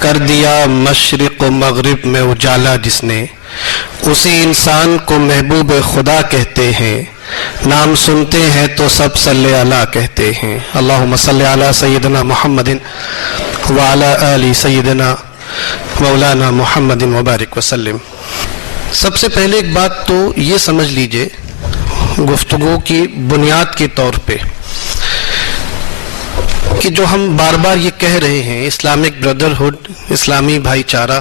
کر دیا مشرق و مغرب میں اجالا جس نے، اسی انسان کو محبوب خدا کہتے ہیں، نام سنتے ہیں تو سب صلی اللہ کہتے ہیں۔ اللہم صلی علی سیدنا محمد وعلی آل سیدنا مولانا محمد وبارک وسلم۔ سب سے پہلے ایک بات تو یہ سمجھ لیجئے گفتگو کی بنیاد کے طور پہ کہ جو ہم بار بار یہ کہہ رہے ہیں اسلامک بردرہڈ، اسلامی بھائی چارہ،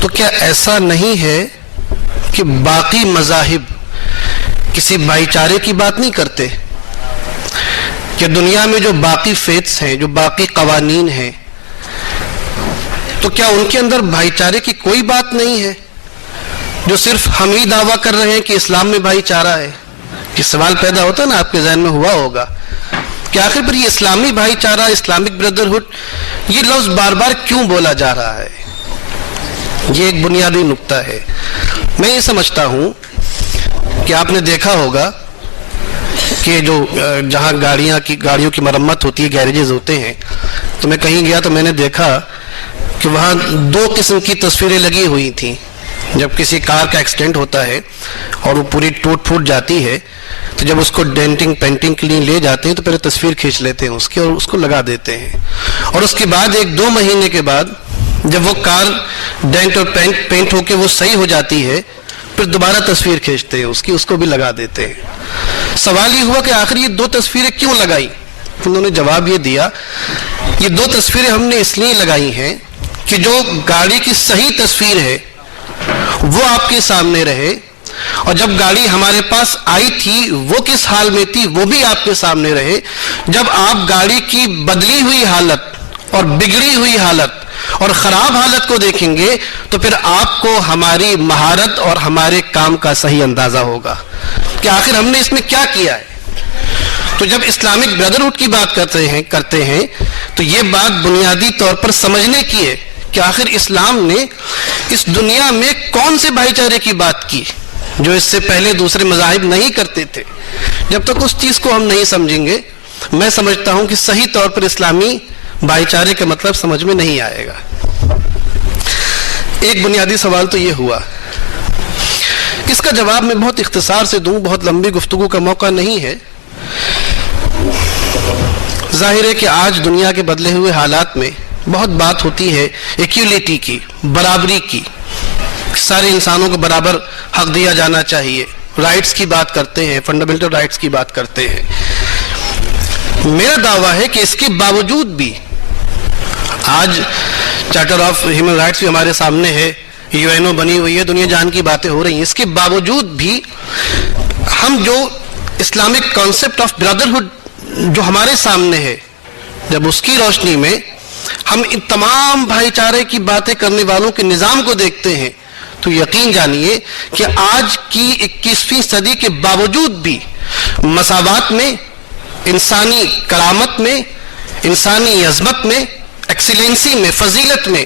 تو کیا ایسا نہیں ہے کہ باقی مذاہب کسی بھائی چارے کی بات نہیں کرتے؟ کہ دنیا میں جو باقی فیتس ہیں، جو باقی قوانین ہیں، تو کیا ان کے اندر بھائی چارے کی کوئی بات نہیں ہے؟ جو صرف ہم ہی دعویٰ کر رہے ہیں کہ اسلام میں بھائی چارہ ہے؟ کہ سوال پیدا ہوتا ہے نا، آپ کے ذہن میں ہوا ہوگا کہ آخر پر یہ اسلامی بھائی چارہ، اسلامک بردرہڈ، یہ لفظ بار بار کیوں بولا جا رہا ہے؟ یہ ایک بنیادی نقطہ ہے۔ میں یہ سمجھتا ہوں کہ آپ نے دیکھا ہوگا کہ جو جہاں گاڑیوں کی مرمت ہوتی ہے، گیریجز ہوتے ہیں، تو میں کہیں گیا تو میں نے دیکھا کہ وہاں دو قسم کی تصویریں لگی ہوئی تھیں۔ جب کسی کار کا ایکسیڈنٹ ہوتا ہے اور وہ پوری ٹوٹ پھوٹ جاتی ہے، تو جب اس کو ڈینٹنگ پینٹنگ کے لیے لے جاتے ہیں تو پہلے تصویر کھینچ لیتے ہیں اس کی اور اس کو لگا دیتے ہیں، اور اس کے بعد 1-2 مہینے کے بعد جب وہ کار ڈینٹ اور پینٹ ہو کے وہ صحیح ہو جاتی ہے، پھر دوبارہ تصویر کھینچتے ہیں اس کو بھی لگا دیتے ہیں۔ سوال یہ ہوا کہ آخر یہ 2 تصویریں کیوں لگائی؟ انہوں نے جواب یہ دیا، یہ 2 تصویریں ہم نے اس لیے لگائی ہیں کہ جو گاڑی کی صحیح تصویر ہے وہ آپ کے سامنے رہے، اور جب گاڑی ہمارے پاس آئی تھی وہ کس حال میں تھی وہ بھی آپ کے سامنے رہے۔ جب آپ گاڑی کی بدلی ہوئی حالت اور بگڑی ہوئی حالت اور خراب حالت کو دیکھیں گے تو پھر آپ کو ہماری مہارت اور ہمارے کام کا صحیح اندازہ ہوگا کہ آخر ہم نے اس میں کیا کیا ہے۔ تو جب اسلامک بردرہڈ کی بات کرتے ہیں تو یہ بات بنیادی طور پر سمجھنے کی ہے کہ آخر اسلام نے اس دنیا میں کون سے بھائی چارے کی بات کی جو اس سے پہلے دوسرے مذاہب نہیں کرتے تھے۔ جب تک اس چیز کو ہم نہیں سمجھیں گے، میں سمجھتا ہوں کہ صحیح طور پر اسلامی بھائی چارے کا مطلب سمجھ میں نہیں آئے گا۔ ایک بنیادی سوال تو یہ ہوا، اس کا جواب میں بہت اختصار سے دوں، بہت لمبی گفتگو کا موقع نہیں ہے۔ ظاہر ہے کہ آج دنیا کے بدلے ہوئے حالات میں بہت بات ہوتی ہے ایکولیٹی کی، برابری کی، سارے انسانوں کو برابر حق دیا جانا چاہیے، رائٹس کی بات کرتے ہیں، فنڈامنٹل رائٹس کی بات کرتے ہیں۔ میرا دعویٰ ہے کہ اس کے باوجود بھی آج چارٹر آف ہیومن رائٹس بھی ہمارے سامنے ہے، UN بنی ہوئی ہے، دنیا جان کی باتیں ہو رہی ہیں، اس کے باوجود بھی ہم جو اسلامک کانسیپٹ آف بردرہڈ جو ہمارے سامنے ہے، جب اس کی روشنی میں ہم ان تمام بھائی چارے کی باتیں کرنے والوں کے نظام کو دیکھتے ہیں تو یقین جانیے کہ آج کی 21ویں صدی کے باوجود بھی مساوات میں، انسانی کرامت میں، انسانی عظمت میں، ایکسیلنسی میں، فضیلت میں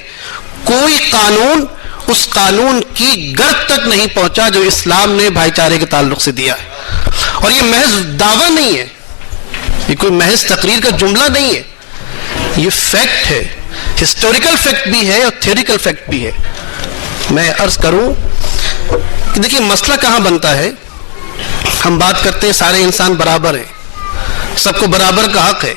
کوئی قانون اس قانون کی گرد تک نہیں پہنچا جو اسلام نے بھائی چارے کے تعلق سے دیا ہے۔ اور یہ محض دعویٰ نہیں ہے، یہ کوئی محض تقریر کا جملہ نہیں ہے، یہ فیکٹ ہے، ہسٹوریکل فیکٹ بھی ہے اور تھیوریکل فیکٹ بھی ہے۔ میں عرض کروں کہ دیکھیں مسئلہ کہاں بنتا ہے، ہم بات کرتے ہیں سارے انسان برابر ہیں، سب کو برابر کا حق ہے،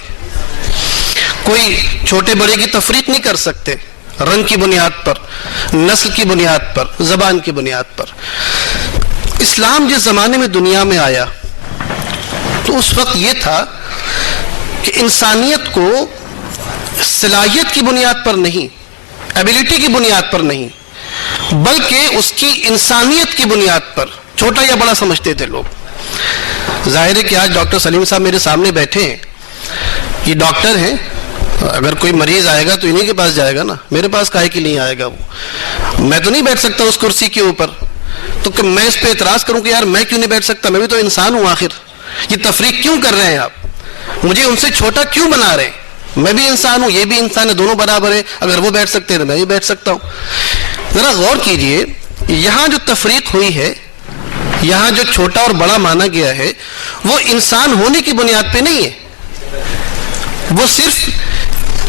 کوئی چھوٹے بڑے کی تفریق نہیں کر سکتے، رنگ کی بنیاد پر، نسل کی بنیاد پر، زبان کی بنیاد پر۔ اسلام جس زمانے میں دنیا میں آیا تو اس وقت یہ تھا کہ انسانیت کو صلاحیت کی بنیاد پر نہیں، ایبیلٹی کی بنیاد پر نہیں، بلکہ اس کی انسانیت کی بنیاد پر چھوٹا یا بڑا سمجھتے تھے لوگ۔ ظاہر ہے کہ آج ڈاکٹر سلیم صاحب میرے سامنے بیٹھے ہیں، یہ ڈاکٹر ہیں، اگر کوئی مریض آئے گا تو انہی کے پاس جائے گا نا، میرے پاس کاہے کے لیے آئے گا وہ؟ میں تو نہیں بیٹھ سکتا اس کرسی کے اوپر، تو کہ میں اس پہ اعتراض کروں کہ یار میں کیوں نہیں بیٹھ سکتا، میں بھی تو انسان ہوں، آخر یہ تفریق کیوں کر رہے ہیں آپ؟ مجھے ان سے چھوٹا کیوں بنا رہے ہیں؟ میں بھی انسان ہوں، یہ بھی انسان ہے، دونوں برابر ہیں، اگر وہ بیٹھ سکتے ہیں تو میں بھی بیٹھ سکتا ہوں۔ ذرا غور کیجئے، یہاں جو تفریق ہوئی ہے، یہاں جو چھوٹا اور بڑا مانا گیا ہے، وہ انسان ہونے کی بنیاد پہ نہیں ہے، وہ صرف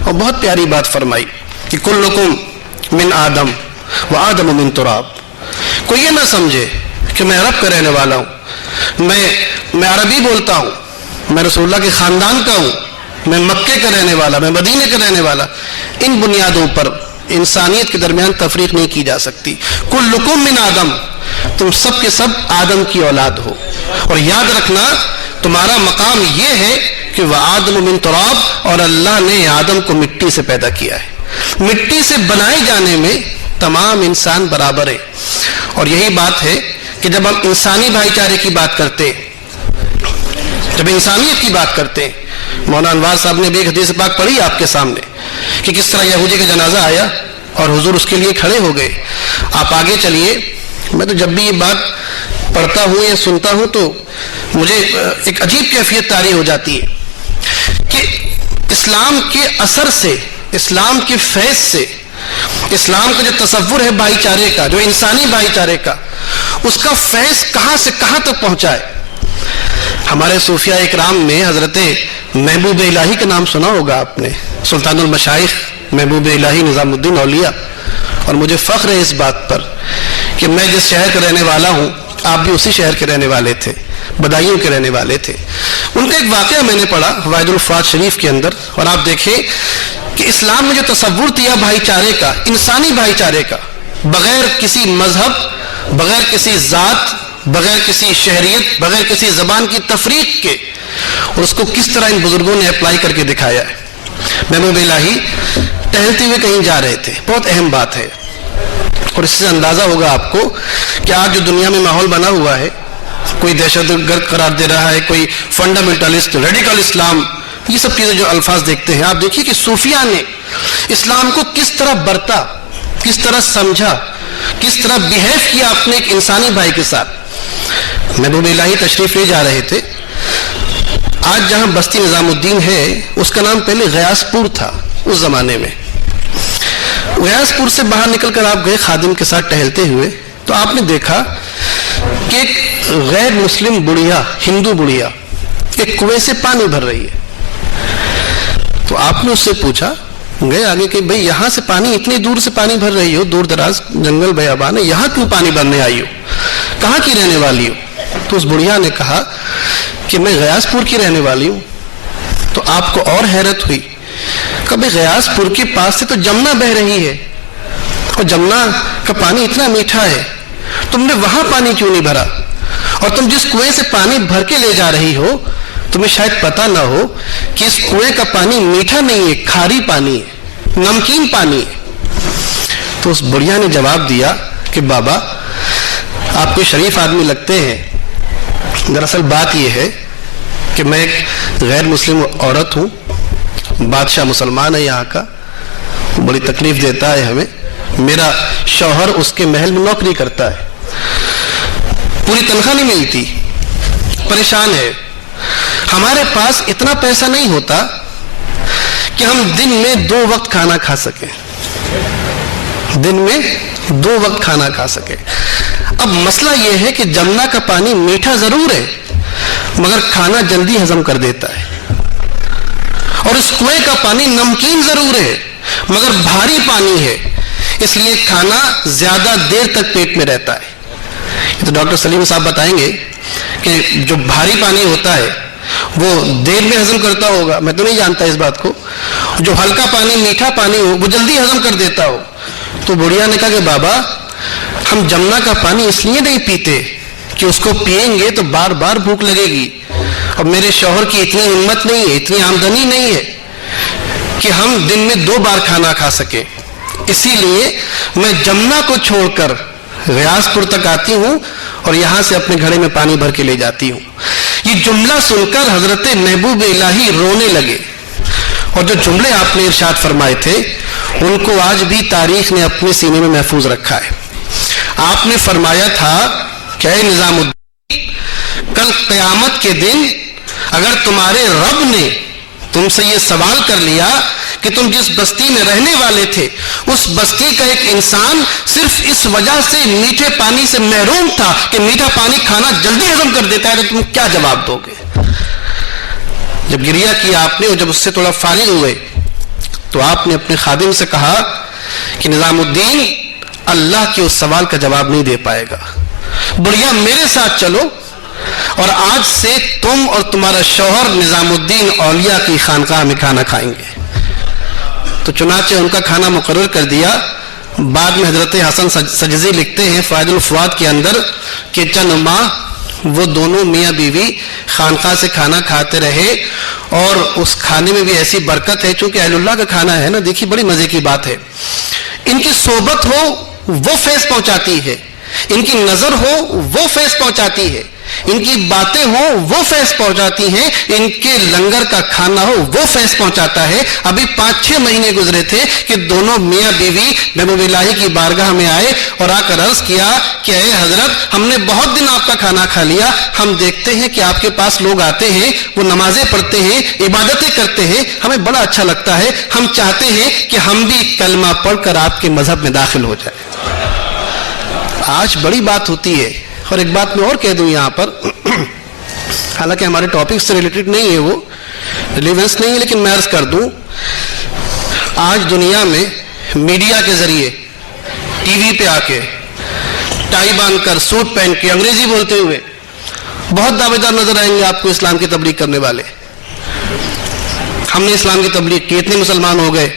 اور بہت پیاری بات فرمائی کہ کلکم من آدم و آدم من تراب. کوئی یہ نہ سمجھے کہ میں عرب کا رہنے والا ہوں، میں عربی بولتا ہوں، میں رسول اللہ کے خاندان کا ہوں، میں مکے کا رہنے والا، میں مدینے کا رہنے والا. ان بنیادوں پر انسانیت کے درمیان تفریق نہیں کی جا سکتی. کلکم من آدم، تم سب کے سب آدم کی اولاد ہو. اور یاد رکھنا تمہارا مقام یہ ہے کہ وآدم من تراب، اور اللہ نے آدم کو مٹی سے پیدا کیا ہے. مٹی سے بنائے جانے میں تمام انسان برابر ہے. اور یہی بات ہے کہ جب ہم انسانی بھائی چارے کی بات کرتے، جب انسانیت کی بات کرتے ہیں، مولانا انوار صاحب نے بھی ایک حدیث پاک پڑھی آپ کے سامنے کہ کس طرح یہودی کا جنازہ آیا اور حضور اس کے لیے کھڑے ہو گئے. آپ آگے چلیے. میں تو جب بھی یہ بات پڑھتا ہوں یا سنتا ہوں تو مجھے ایک عجیب کیفیت طاری ہو جاتی ہے کہ اسلام کے اثر سے، اسلام کے فیض سے، اسلام کا جو تصور ہے بھائی چارے کا، جو انسانی بھائی چارے کا، اس کا فیض کہاں سے کہاں تک پہنچا ہے. ہمارے صوفیاء اکرام میں حضرت محبوب الہی کا نام سنا ہوگا آپ نے، سلطان المشائخ محبوب الہی نظام الدین اولیاء. اور مجھے فخر ہے اس بات پر کہ میں جس شہر کا رہنے والا ہوں آپ بھی اسی شہر کے رہنے والے تھے، بدایوں کے رہنے والے تھے. ان کا ایک واقعہ میں نے پڑھا فوائد الفوائد شریف کے اندر، اور آپ دیکھیں کہ اسلام نے جو تصور دیا بھائی چارے کا، انسانی بھائی چارے کا، بغیر کسی مذہب، بغیر کسی ذات، بغیر کسی شہریت، بغیر کسی زبان کی تفریق کے، اور اس کو کس طرح ان بزرگوں نے اپلائی کر کے دکھایا ہے. محبوب الہی ٹہلتے ہوئے کہیں جا رہے تھے، بہت اہم بات ہے، اور اس سے اندازہ ہوگا آپ کو کہ آج جو دنیا میں ماحول بنا ہوا ہے، کوئی دہشت گرد قرار دے رہا ہے، کوئی فنڈامنٹلسٹ، ریڈیکل اسلام، یہ سب چیزیں جو الفاظ دیکھتے ہیں، آپ دیکھیے کہ صوفیاء نے اسلام کو کس طرح برتا، کس طرح سمجھا، کس طرح بیہیو کیا اپنے ایک انسانی بھائی کے ساتھ. محبوب الہی تشریف لے جا رہے تھے. آج جہاں بستی نظام الدین ہے اس کا نام پہلے غیاث پور تھا. اس زمانے میں غیاث پور سے باہر نکل کر آپ گئے خادم کے ساتھ ٹہلتے ہوئے، تو آپ نے دیکھا کہ ایک غیر مسلم بڑھیا، ہندو بڑھیا ایک کنویں سے پانی بھر رہی ہے. تو آپ نے اس سے پوچھا، گئے آگے کہ بھئی یہاں سے پانی، اتنی دور سے پانی بھر رہی ہو، دور دراز جنگل بیابان ہے، یہاں کیوں پانی بھرنے آئی ہو، کہاں کی رہنے والی ہو؟ تو اس بڑھیا نے کہا کہ میں غیاث پور کی رہنے والی ہوں. تو آپ کو اور حیرت ہوئی کہ بھئی غیاث پور کے پاس سے تو جمنا بہ رہی ہے، اور جمنا کا پانی اتنا میٹھا ہے، تم نے وہاں پانی کیوں نہیں بھرا؟ اور تم جس کنویں سے پانی بھر کے لے جا رہی ہو، تمہیں شاید پتہ نہ ہو کہ اس کنویں کا پانی میٹھا نہیں ہے، کھاری پانی ہے، نمکین پانی ہے. تو اس بڑھیا نے جواب دیا کہ بابا آپ کوئی شریف آدمی لگتے ہیں، دراصل بات یہ ہے کہ میں ایک غیر مسلم عورت ہوں، بادشاہ مسلمان ہے یہاں کا، بڑی تکلیف دیتا ہے ہمیں، میرا شوہر اس کے محل میں نوکری کرتا ہے، پوری تنخواہ نہیں ملتی، پریشان ہے. ہمارے پاس اتنا پیسہ نہیں ہوتا کہ ہم دن میں 2 وقت کھانا کھا سکیں، دن میں 2 وقت کھانا کھا سکیں. اب مسئلہ یہ ہے کہ جمنا کا پانی میٹھا ضرور ہے مگر کھانا جلدی ہضم کر دیتا ہے، اور اس کنویں کا پانی نمکین ضرور ہے مگر بھاری پانی ہے، اس لیے کھانا زیادہ دیر تک پیٹ میں رہتا ہے. تو ڈاکٹر سلیم صاحب بتائیں گے کہ جو بھاری پانی ہوتا ہے وہ دیر میں ہضم کرتا ہوگا، میں تو نہیں جانتا اس بات کو، جو ہلکا پانی، میٹھا پانی ہو وہ جلدی ہضم کر دیتا ہو. تو بڑھیا نے کہا کہ بابا ہم جمنا کا پانی اس لیے نہیں پیتے کہ اس کو پئیں گے تو بار بار بھوک لگے گی، اور میرے شوہر کی اتنی ہمت نہیں ہے، اتنی آمدنی نہیں ہے کہ ہم دن میں 2 بار کھانا کھا سکیں، اسی لیے میں جمنا کو چھوڑ کر غیاث پور تک آتی ہوں اور یہاں سے اپنے گھڑے میں پانی بھر کے لے جاتی ہوں. یہ جملہ سن کر حضرت محبوب الہی رونے لگے، اور جو جملے آپ نے ارشاد فرمائے تھے ان کو آج بھی تاریخ نے اپنے سینے میں محفوظ رکھا ہے. آپ نے فرمایا تھا کہ اے نظام الدین، کل قیامت کے دن اگر تمہارے رب نے تم سے یہ سوال کر لیا کہ تم جس بستی میں رہنے والے تھے اس بستی کا ایک انسان صرف اس وجہ سے میٹھے پانی سے محروم تھا کہ میٹھا پانی کھانا جلدی ہضم کر دیتا ہے، تو تم کیا جواب دو گے؟ جب گریہ کیا آپ نے اور جب اس سے تھوڑا فارغ ہوئے تو آپ نے اپنے خادم سے کہا کہ نظام الدین اللہ کے اس سوال کا جواب نہیں دے پائے گا، بڑھیا میرے ساتھ چلو اور آج سے تم اور تمہارا شوہر نظام الدین اولیاء کی خانقاہ میں کھانا کھائیں گے۔ تو چنانچہ ان کا کھانا مقرر کر دیا۔ بعد میں حضرت حسن سجزی لکھتے ہیں فائد الفواد کے اندر کہ چند ماہ وہ دونوں میاں بیوی خانقاہ سے کھانا کھاتے رہے، اور اس کھانے میں بھی ایسی برکت ہے، چونکہ اہل اللہ کا کھانا ہے نا، دیکھیے بڑی مزے کی بات ہے، ان کی صحبت ہو وہ فیض پہنچاتی ہے، ان کی نظر ہو وہ فیض پہنچاتی ہے، ان کی باتیں ہوں وہ فیض پہنچاتی ہیں، ان کے لنگر کا کھانا ہو وہ فیض پہنچاتا ہے۔ ابھی 5-6 مہینے گزرے تھے کہ دونوں میاں بیوی محبوب الہی کی بارگاہ میں آئے اور آ کر عرض کیا کہ اے حضرت، ہم نے بہت دن آپ کا کھانا کھا لیا، ہم دیکھتے ہیں کہ آپ کے پاس لوگ آتے ہیں، وہ نمازیں پڑھتے ہیں، عبادتیں کرتے ہیں، ہمیں بڑا اچھا لگتا ہے، ہم چاہتے ہیں کہ ہم بھی کلمہ پڑھ کر آپ کے مذہب میں داخل ہو جائیں۔ آج بڑی بات ہوتی ہے۔ اور ایک بات میں اور کہہ دوں یہاں پر، حالانکہ ہمارے ٹاپک سے ریلیٹڈ نہیں ہے، وہ ریلیونس نہیں ہے، لیکن میں عرض کر دوں، آج دنیا میں میڈیا کے ذریعے ٹی وی پہ آ کے ٹائی باندھ کر سوٹ پہن کے انگریزی بولتے ہوئے بہت دعوے دار نظر آئیں گے آپ کو اسلام کی تبلیغ کرنے والے۔ ہم نے اسلام کی تبلیغ کی، اتنے مسلمان ہو گئے،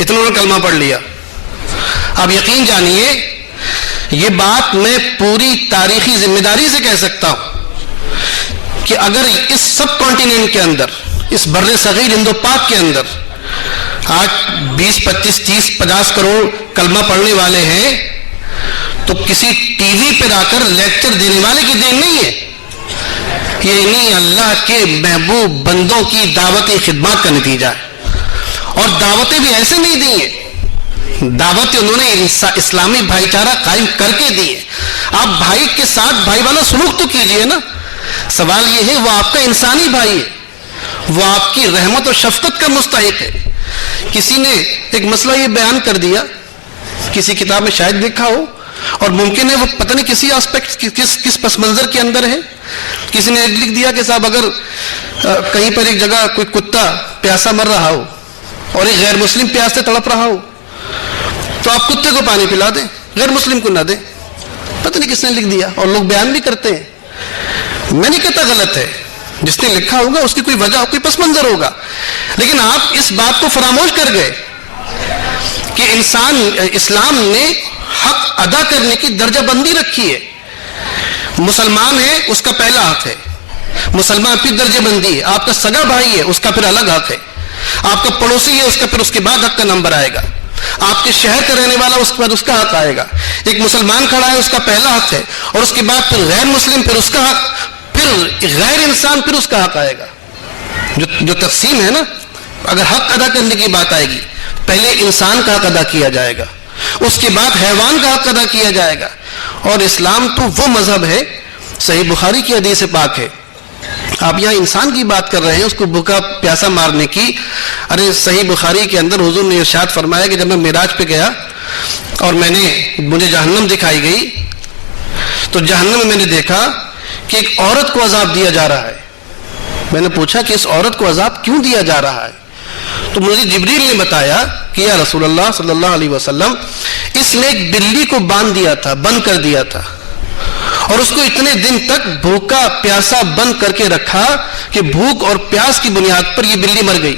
اتنوں نے کلمہ پڑھ لیا۔ آپ یقین جانیے، یہ بات میں پوری تاریخی ذمہ داری سے کہہ سکتا ہوں کہ اگر اس سب کانٹیننٹ کے اندر، اس بر صغیر ہند و پاک کے اندر آج 20, 25, 30, 50 کروڑ کلمہ پڑھنے والے ہیں، تو کسی ٹی وی پہ آ کر لیکچر دینے والے کی دین نہیں ہے، یہ نہیں اللہ کے محبوب بندوں کی دعوتی خدمات کا نتیجہ ہے۔ اور دعوتیں بھی ایسے نہیں دی ہیں، دعوت انہوں نے اسلامی بھائی چارہ قائم کر کے دی ہے۔ آپ بھائی کے ساتھ بھائی والا سلوک تو کیجئے نا۔ سوال یہ ہے، وہ آپ کا انسانی بھائی ہے، وہ آپ کی رحمت و شفقت کا مستحق ہے۔ کسی نے ایک مسئلہ یہ بیان کر دیا، کسی کتاب میں شاید دیکھا ہو، اور ممکن ہے وہ پتہ نہیں کسی آسپیکٹ کس پس منظر کے اندر ہے، کسی نے لکھ دیا کہ صاحب اگر کہیں پر ایک جگہ کوئی کتا پیاسا مر رہا ہو اور ایک غیر مسلم پیاس سے تڑپ رہا ہو تو آپ کتے کو پانی پلا دیں، غیر مسلم کو نہ دیں۔ پتہ نہیں کس نے لکھ دیا، اور لوگ بیان بھی کرتے ہیں۔ میں نہیں کہتا غلط ہے، جس نے لکھا ہوگا اس کی کوئی وجہ، کوئی پس منظر ہوگا، لیکن آپ اس بات کو فراموش کر گئے کہ اسلام نے حق ادا کرنے کی درجہ بندی رکھی ہے۔ مسلمان ہے اس کا پہلا حق ہے، مسلمان پھر درجہ بندی ہے، آپ کا سگا بھائی ہے اس کا پھر الگ حق ہے، آپ کا پڑوسی ہے اس کا پھر اس کے بعد حق کا نمبر آئے گا، آپ کے شہر کا رہنے والا اس کے بعد اس کا حق آئے گا، ایک مسلمان کھڑا ہے اس کا پہلا حق ہے، اور اس کے بعد پھر غیر مسلم، پھر اس کا حق، پھر غیر انسان، پھر اس کا حق آئے گا۔ جو تقسیم ہے نا، اگر حق ادا کرنے کی بات آئے گی، پہلے انسان کا حق ادا کیا جائے گا، اس کے بعد حیوان کا حق ادا کیا جائے گا۔ اور اسلام تو وہ مذہب ہے، صحیح بخاری کی حدیث پاک ہے، آپ یہاں انسان کی بات کر رہے ہیں، اس کو بھوکا پیاسا مارنے کی۔ ارے صحیح بخاری کے اندر حضور نے ارشاد فرمایا کہ جب میں معراج پہ گیا اور مجھے جہنم دکھائی گئی، تو جہنم میں میں نے دیکھا کہ ایک عورت کو عذاب دیا جا رہا ہے۔ میں نے پوچھا کہ اس عورت کو عذاب کیوں دیا جا رہا ہے؟ تو مجھے جبریل نے بتایا کہ یا رسول اللہ صلی اللہ علیہ وسلم، اس نے ایک بلی کو بند کر دیا تھا، اور اس کو اتنے دن تک بھوکا پیاسا بند کر کے رکھا کہ بھوک اور پیاس کی بنیاد پر یہ بلی مر گئی۔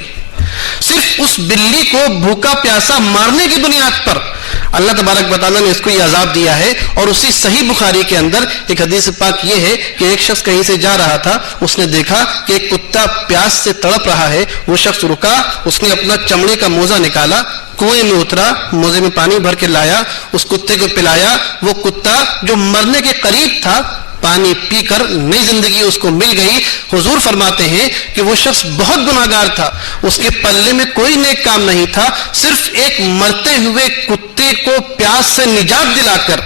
صرف اس بلی کو بھوکا پیاسا مارنے کی بنیاد پر اللہ تبارک و تعالیٰ نے اس کو یہ عذاب دیا ہے۔ اور اسی صحیح بخاری کے اندر ایک حدیث پاک یہ ہے کہ ایک شخص کہیں سے جا رہا تھا، اس نے دیکھا کہ ایک کتا پیاس سے تڑپ رہا ہے، وہ شخص رکا، اس نے اپنا چمڑے کا موزہ نکالا، کنویں میں اترا، موزے میں پانی بھر کے لایا، اس کتے کو پلایا۔ وہ کتا جو مرنے کے قریب تھا، پانی پی کر نئی زندگی اس کو مل گئی۔ حضور فرماتے ہیں کہ وہ شخص بہت گناہگار تھا، اس کے پلے میں کوئی نیک کام نہیں تھا، صرف ایک مرتے ہوئے کتے کو پیاس سے نجات دلا کر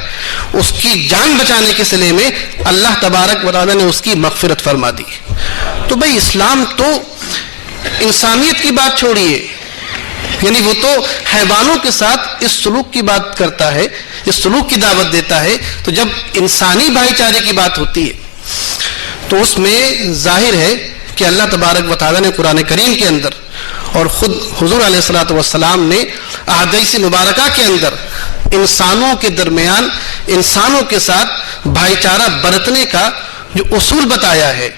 اس کی جان بچانے کے صلے میں اللہ تبارک و تعالیٰ نے اس کی مغفرت فرما دی۔ تو بھئی اسلام تو انسانیت کی بات چھوڑیے، یعنی وہ تو حیوانوں کے ساتھ اس سلوک کی بات کرتا ہے، اس سلوک کی دعوت دیتا ہے۔ تو جب انسانی بھائی چارے کی بات ہوتی ہے تو اس میں ظاہر ہے کہ اللہ تبارک و تعالیٰ نے قرآن کریم کے اندر اور خود حضور علیہ الصلوۃ والسلام نے احادیث مبارکہ کے اندر انسانوں کے درمیان انسانوں کے ساتھ بھائی چارہ برتنے کا جو اصول بتایا ہے،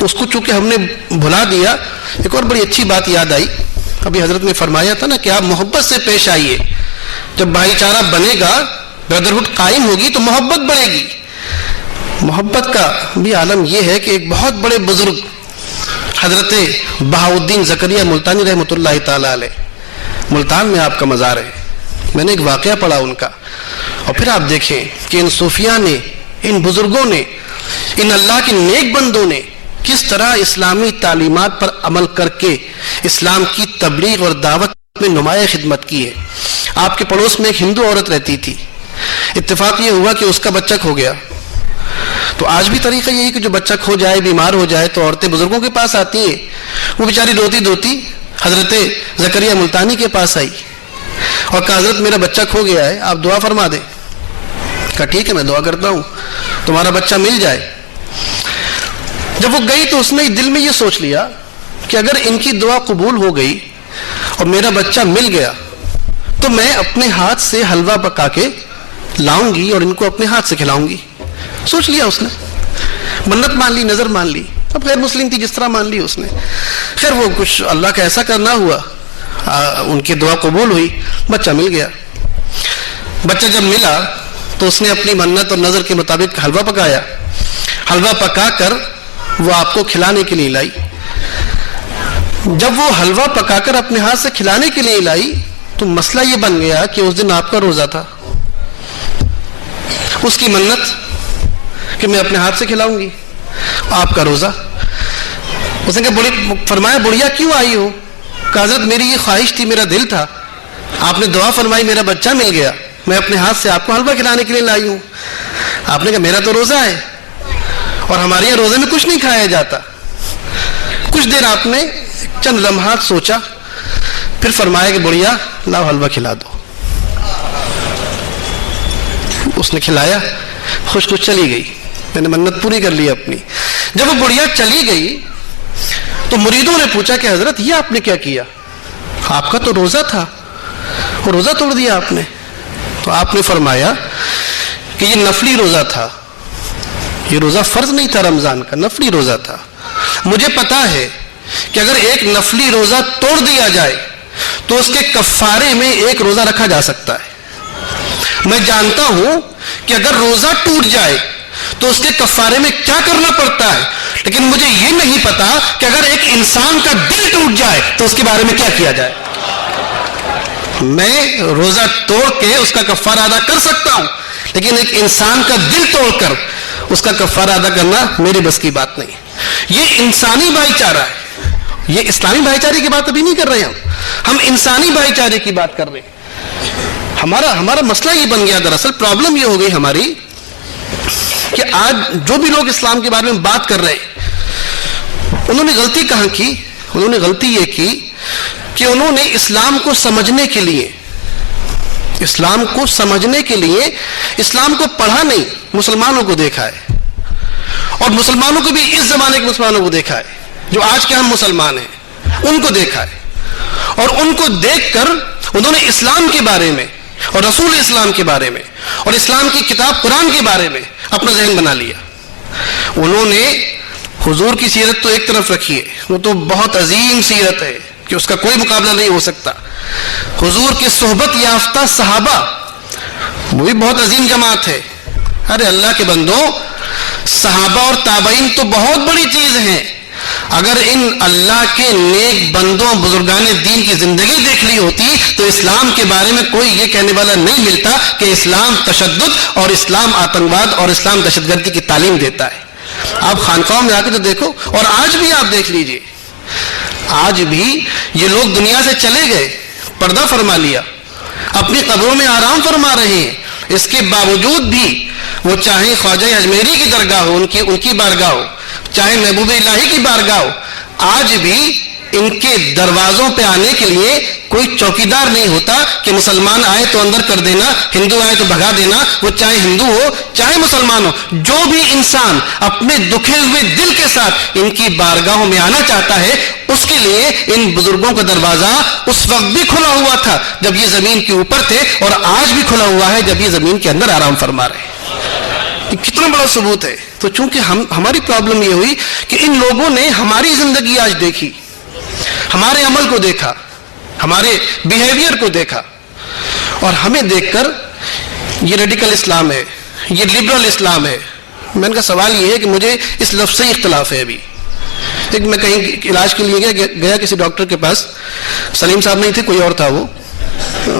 اس کو چونکہ ہم نے بھلا دیا۔ ایک اور بڑی اچھی بات یاد آئی، ابھی حضرت نے فرمایا تھا نا کہ آپ محبت سے پیش آئیے، جب بھائی چارہ بنے گا، بردرہڈ قائم ہوگی تو محبت بڑھے گی۔ محبت کا بھی عالم یہ ہے کہ ایک بہت بڑے بزرگ حضرت بہاؤالدین زکریا ملتانی رحمۃ اللہ تعالی علیہ، ملتان میں آپ کا مزار ہے، میں نے ایک واقعہ پڑھا ان کا، اور پھر آپ دیکھیں کہ ان صوفیاء نے، ان بزرگوں نے، ان اللہ کے نیک بندوں نے کس طرح اسلامی تعلیمات پر عمل کر کے اسلام کی تبلیغ اور دعوت میں نمایاں خدمت کی ہے۔ آپ کے پڑوس میں ایک ہندو عورت رہتی تھی، اتفاق یہ ہوا کہ اس کا بچہ کھو گیا۔ تو آج بھی طریقہ یہی کہ جو بچہ کھو جائے، بیمار ہو جائے تو عورتیں بزرگوں کے پاس آتی ہیں۔ وہ بیچاری روتی دھوتی حضرت زکریا ملتانی کے پاس آئی اور کہا حضرت میرا بچہ کھو گیا ہے، آپ دعا فرما دیں۔ کہا ٹھیک ہے میں دعا کرتا ہوں، تمہارا بچہ مل جائے۔ جب وہ گئی تو اس نے دل میں یہ سوچ لیا کہ اگر ان کی دعا قبول ہو گئی اور میرا بچہ مل گیا تو میں اپنے ہاتھ سے حلوہ پکا کے لاؤں گی اور ان کو اپنے ہاتھ سے کھلاؤں گی۔ سوچ لیا اس نے، منت مان لی، نظر مان لی، اب غیر مسلم تھی جس طرح مان لی اس نے۔ خیر وہ کچھ اللہ کا ایسا کرنا ہوا، ان کی دعا قبول ہوئی، بچہ مل گیا۔ بچہ جب ملا تو اس نے اپنی منت اور نظر کے مطابق حلوہ پکایا، حلوہ پکا کر وہ آپ کو کھلانے کے لیے لائی۔ جب وہ حلوہ پکا کر اپنے ہاتھ سے کھلانے کے لیے لائی تو مسئلہ یہ بن گیا کہ اس دن آپ کا روزہ تھا۔ اس کی منت کہ میں اپنے ہاتھ سے کھلاؤں گی، آپ کا روزہ۔ اس نے کہا فرمایا بڑھیا کیوں آئی ہو؟ کہ حضرت میری یہ خواہش تھی، میرا دل تھا، آپ نے دعا فرمائی، میرا بچہ مل گیا، میں اپنے ہاتھ سے آپ کو حلوہ کھلانے کے لیے لائی ہوں۔ آپ نے کہا میرا تو روزہ ہے اور ہمارے یہاں روزے میں کچھ نہیں کھایا جاتا۔ کچھ دیر آپ نے چند لمحات سوچا، پھر فرمایا کہ بڑھیا لاؤ حلوہ کھلا دو۔ اس نے کھلایا، خوش خوش چلی گئی، میں نے منت پوری کر لی اپنی۔ جب وہ بڑھیا چلی گئی تو مریدوں نے پوچھا کہ حضرت یہ آپ نے کیا کیا؟ آپ کا تو روزہ تھا، وہ روزہ توڑ دیا آپ نے۔ تو آپ نے فرمایا کہ یہ نفلی روزہ تھا، یہ روزہ فرض نہیں تھا، رمضان کا نفلی روزہ تھا۔ مجھے پتا ہے کہ اگر ایک نفلی روزہ توڑ دیا جائے تو اس کے کفارے میں ایک روزہ رکھا جا سکتا ہے۔ میں جانتا ہوں کہ اگر روزہ ٹوٹ جائے تو اس کے کفارے میں کیا کرنا پڑتا ہے، لیکن مجھے یہ نہیں پتا کہ اگر ایک انسان کا دل ٹوٹ جائے تو اس کے بارے میں کیا کیا جائے۔ میں روزہ توڑ کے اس کا کفارہ ادا کر سکتا ہوں، لیکن ایک انسان کا دل توڑ کر اس کا کفارہ ادا کرنا میری بس کی بات نہیں۔ یہ انسانی بھائی چارہ ہے، یہ اسلامی بھائی چارے کی بات ابھی نہیں کر رہے ہم انسانی بھائی چارے کی بات کر رہے ہیں۔ ہمارا مسئلہ یہ بن گیا، دراصل پرابلم یہ ہو گئی ہماری کہ آج جو بھی لوگ اسلام کے بارے میں بات کر رہے ہیں، انہوں نے غلطی کہاں کی؟ انہوں نے غلطی یہ کی کہ انہوں نے اسلام کو سمجھنے کے لیے اسلام کو پڑھا نہیں، مسلمانوں کو دیکھا ہے، اور مسلمانوں کو بھی اس زمانے کے مسلمانوں کو دیکھا ہے جو آج کے ہم مسلمان ہیں، ان کو دیکھا ہے، اور ان کو دیکھ کر انہوں نے اسلام کے بارے میں اور رسول اسلام کے بارے میں اور اسلام کی کتاب قرآن کے بارے میں اپنا ذہن بنا لیا۔ انہوں نے حضور کی سیرت تو ایک طرف رکھی ہے، وہ تو بہت عظیم سیرت ہے کہ اس کا کوئی مقابلہ نہیں ہو سکتا۔ حضور کے صحبت یافتہ صحابہ، وہ بھی بہت عظیم جماعت ہے۔ ارے اللہ کے بندوں، صحابہ اور تابعین تو بہت بڑی چیز ہیں۔ اگر ان اللہ کے نیک بندوں بزرگان دین کی زندگی دیکھ لی ہوتی تو اسلام کے بارے میں کوئی یہ کہنے والا نہیں ملتا کہ اسلام تشدد اور اسلام آتنکواد اور اسلام دہشت گردی کی تعلیم دیتا ہے۔ آپ خانقاہوں میں آ کے تو دیکھو، اور آج بھی آپ دیکھ لیجئے، آج بھی یہ لوگ دنیا سے چلے گئے، پردہ فرما لیا، اپنی قبروں میں آرام فرما رہے ہیں، اس کے باوجود بھی وہ چاہے خواجہ اجمیری کی درگاہ ہو، ان کی بارگاہ ہو، چاہے محبوب الہی کی بارگاہ ہو، آج بھی ان کے دروازوں پہ آنے کے لیے کوئی چوکیدار نہیں ہوتا کہ مسلمان آئے تو اندر کر دینا، ہندو آئے تو بھگا دینا، وہ چاہے ہندو ہو چاہے مسلمان ہو. جو بھی انسان اپنے دکھے ہوئے دل کے ساتھ ان کی بارگاہوں میں آنا چاہتا ہے، اس کے لیے ان بزرگوں کا دروازہ اس وقت بھی کھلا ہوا تھا جب یہ زمین کے اوپر تھے، اور آج بھی کھلا ہوا ہے جب یہ زمین کے اندر آرام فرما رہے ہیں. کتنا بڑا ثبوت ہے. تو چونکہ ہماری پرابلم یہ ہوئی کہ ان لوگوں نے ہماری زندگی آج دیکھی، ہمارے عمل کو دیکھا، ہمارے بیہیویئر کو دیکھا، اور ہمیں دیکھ کر یہ ریڈیکل اسلام ہے، یہ لبرل اسلام ہے. میں ان کا سوال یہ ہے کہ مجھے اس لفظ سے اختلاف ہے. ابھی ایک میں کہیں علاج کے لیے گیا کسی ڈاکٹر کے پاس، سلیم صاحب نہیں تھے، کوئی اور تھا، وہ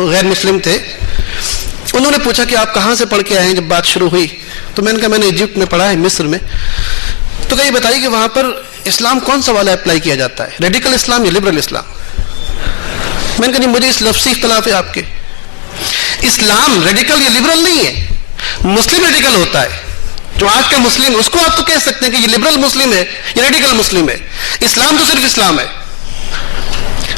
غیر مسلم تھے. انہوں نے پوچھا کہ آپ کہاں سے پڑھ کے آئے ہیں. جب بات شروع ہوئی تو میں نے کہا میں نے ایجپٹ میں پڑھا ہے، مصر میں. تو کہ یہ بتائیے کہ وہاں پر اسلام کون سا والا اپلائی کیا جاتا ہے، ریڈیکل اسلام یا لبرل اسلام؟ میں نے کہا نہیں، مجھے اس لفظ سے اختلاف ہے آپ کے. اسلام ریڈیکل یا لبرل نہیں ہے، مسلم ریڈیکل ہوتا ہے. جو آج کا مسلم، اس کو آپ تو کہہ سکتے ہیں کہ یہ لبرل مسلم ہے، یہ ریڈیکل مسلم ہے. اسلام تو صرف اسلام ہے.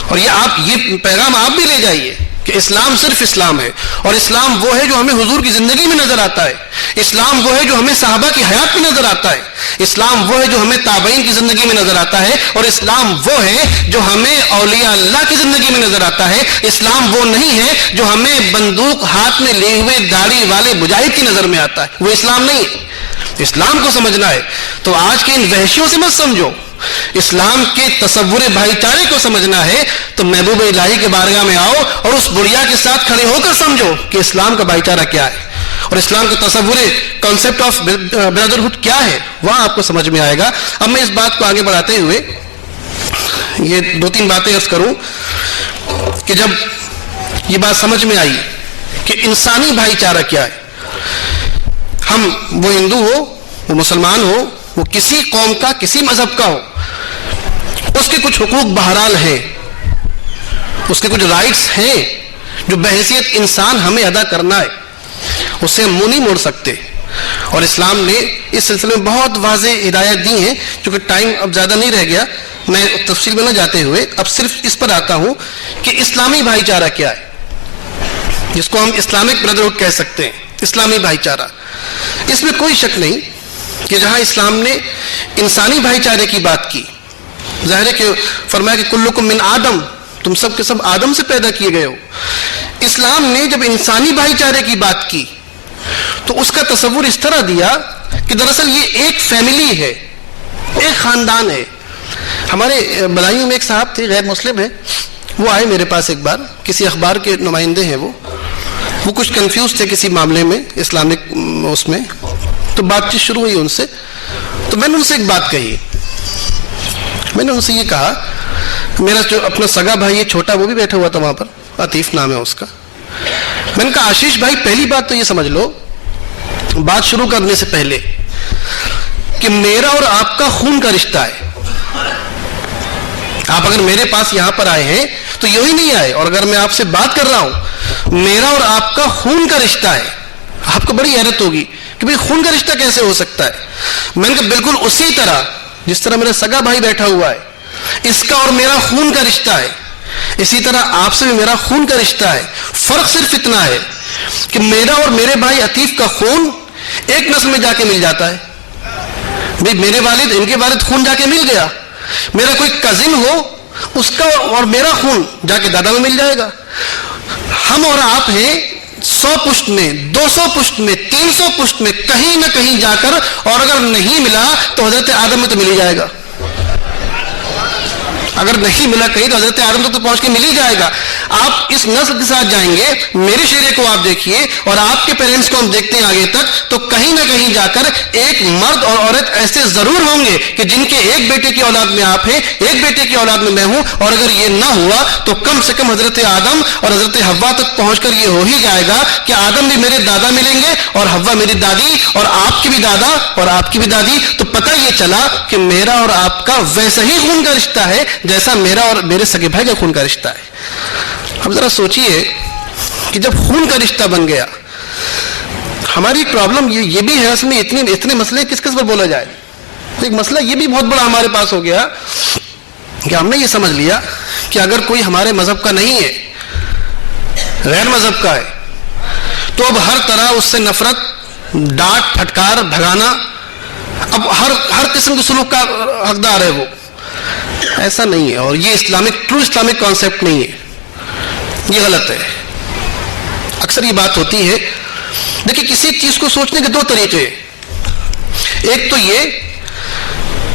اور یہ پیغام آپ بھی لے جائیے کہ اسلام صرف اسلام ہے، اور اسلام وہ ہے جو ہمیں حضور کی زندگی میں نظر آتا ہے. اسلام وہ ہے جو ہمیں صحابہ کی حیات میں نظر آتا ہے. اسلام وہ ہے جو ہمیں تابعین کی زندگی میں نظر آتا ہے. اور اسلام وہ ہے جو ہمیں اولیاء اللہ کی زندگی میں نظر آتا ہے. اسلام وہ نہیں ہے جو ہمیں بندوق ہاتھ میں لیے ہوئے داڑھی والے مجاہد کی نظر میں آتا ہے. وہ اسلام نہیں ہے. اسلام کو سمجھنا ہے تو آج کے ان وحشیوں سے مت سمجھو. اسلام کے تصور بھائی چارے کو سمجھنا ہے تو محبوب الہی کے بارگاہ میں آؤ اور اس بڑھیا کے ساتھ کھڑے ہو کر سمجھو کہ اسلام کا بھائی چارہ کیا ہے اور اسلام کا تصور کانسیپٹ آف برادرہڈ کیا ہے. وہاں آپ کو سمجھ میں آئے گا. اب میں اس بات کو آگے بڑھاتے ہوئے یہ 2-3 باتیں عرض کروں کہ جب یہ بات سمجھ میں آئی کہ انسانی بھائی چارہ کیا ہے، ہم وہ ہندو ہو، وہ مسلمان ہو، وہ کسی قوم کا، کسی مذہب کا ہو، اس کے کچھ حقوق بہرحال ہیں، اس کے کچھ رائٹس ہیں جو بحیثیت انسان ہمیں ادا کرنا ہے. اس سے ہم منہ نہیں موڑ سکتے. اور اسلام نے اس سلسلے میں بہت واضح ہدایت دی ہیں. چونکہ ٹائم اب زیادہ نہیں رہ گیا، میں تفصیل میں نہ جاتے ہوئے اب صرف اس پر آتا ہوں کہ اسلامی بھائی چارہ کیا ہے، جس کو ہم اسلامک بردرہڈ کہہ سکتے ہیں. اسلامی بھائی چارہ، اس میں کوئی شک نہیں کہ جہاں اسلام نے انسانی بھائی چارے کی بات کی، ظاہر ہے کہ فرمایا کہ کلکم من آدم، تم سب کے سب آدم سے پیدا کیے گئے ہو. اسلام نے جب انسانی بھائی چارے کی بات کی تو اس کا تصور اس طرح دیا کہ دراصل یہ ایک فیملی ہے، ایک خاندان ہے. ہمارے بلائیوں میں ایک صاحب تھے، غیر مسلم ہیں، وہ آئے میرے پاس ایک بار، کسی اخبار کے نمائندے ہیں. وہ کچھ کنفیوز تھے کسی معاملے میں اسلامک اس میں. تو بات چیت شروع ہوئی ان سے. تو میں نے ان سے ایک بات کہی، میں نے ان سے یہ کہا، میرا جو اپنا سگا بھائی ہے چھوٹا، وہ بھی بیٹھا ہوا تھا وہاں پر، عطیف نام ہے اس کا. میں نے کہا آشیش بھائی، پہلی بات تو یہ سمجھ لو بات شروع کرنے سے پہلے کہ میرا اور آپ کا خون کا رشتہ ہے. آپ اگر میرے پاس یہاں پر آئے ہیں تو یوں ہی نہیں آئے، اور اگر میں آپ سے بات کر رہا ہوں، میرا اور آپ کا خون کا رشتہ ہے. آپ کو بڑی حیرت ہوگی کہ بھئی خون کا رشتہ کیسے ہو سکتا ہے. میں نے کہا بالکل اسی طرح جس طرح میرا سگا بھائی بیٹھا ہوا ہے، اس کا اور میرا خون کا رشتہ ہے، اسی طرح آپ سے بھی میرا خون کا رشتہ ہے. فرق صرف اتنا ہے کہ میرا اور میرے بھائی عطیف کا خون ایک نسل میں جا کے مل جاتا ہے. بھئی میرے والد، ان کے والد خون جا کے مل گیا. میرا کوئی کزن ہو، اس کا اور میرا خون جا کے دادا میں مل جائے گا. ہم اور آپ ہیں 100 پشت میں، 200 پشت میں، 300 پشت میں، کہیں نہ کہیں جا کر، اور اگر نہیں ملا تو حضرت آدم میں تو مل ہی جائے گا. اگر نہیں ملا کہیں تو حضرت آدم تک تو پہنچ کے مل ہی جائے گا. آپ اس نسل کے ساتھ جائیں گے، میرے شیرے کو آپ دیکھیے اور آپ کے پیرنٹس کو ہم دیکھتے ہیں آگے تک، تو کہیں نہ کہیں جا کر ایک مرد اور عورت ایسے ضرور ہوں گے کہ جن کے ایک بیٹے کی اولاد میں آپ ہیں، ایک بیٹے کی اولاد میں میں ہوں. اور اگر یہ نہ ہوا تو کم سے کم حضرت آدم اور حضرت حوا تک پہنچ کر یہ ہو ہی جائے گا کہ آدم بھی میرے دادا ملیں گے اور حوا میری دادی، اور آپ کی بھی دادا اور آپ کی بھی دادی. تو پتہ یہ چلا کہ میرا اور آپ کا ویسا ہی خون کا رشتہ ہے جیسا میرا اور میرے سگے بھائی کا خون کا رشتہ ہے. اب ذرا سوچئے کہ جب خون کا رشتہ بن گیا، ہماری پرابلم یہ بھی ہے، اس میں اتنے مسئلے کس کس پر بولا جائے. ایک مسئلہ یہ بھی بہت بڑا ہمارے پاس ہو گیا کہ ہم نے یہ سمجھ لیا کہ اگر کوئی ہمارے مذہب کا نہیں ہے غیر مذہب کا ہے تو اب ہر طرح اس سے نفرت، ڈانٹ پھٹکار، بھگانا، اب ہر قسم کے سلوک کا حقدار ہے وہ. ایسا نہیں ہے، اور یہ ٹرو اسلامک کانسیپٹ نہیں ہے، یہ غلط ہے. اکثر یہ بات ہوتی ہے، دیکھیں کسی چیز کو سوچنے کے دو طریقے ہیں. ایک تو یہ